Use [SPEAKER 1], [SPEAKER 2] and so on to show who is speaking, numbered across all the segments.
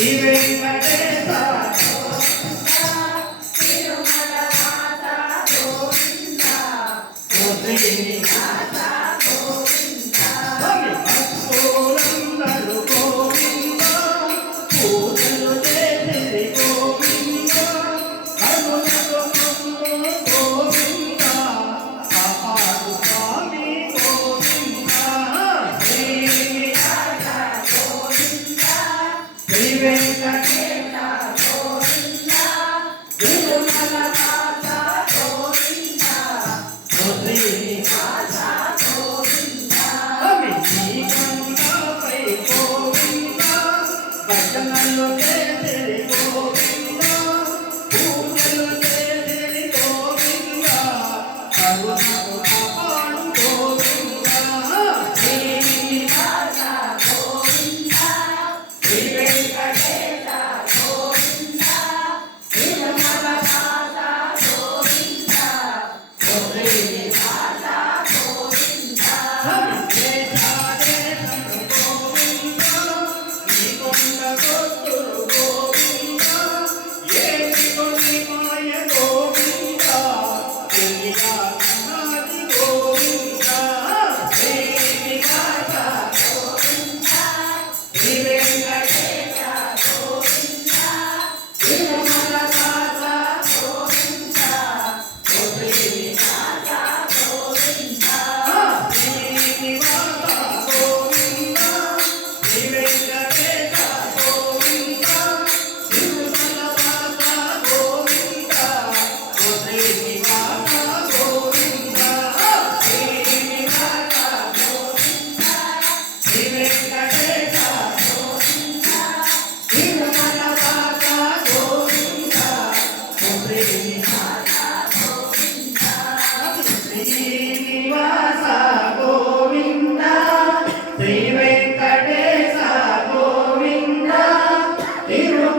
[SPEAKER 1] Even better. Hallelujah. Amen.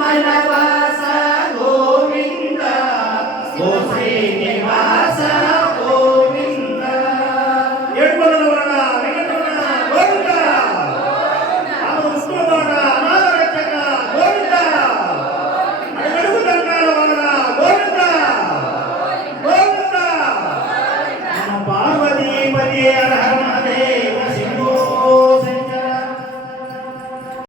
[SPEAKER 1] vai, vai, vai.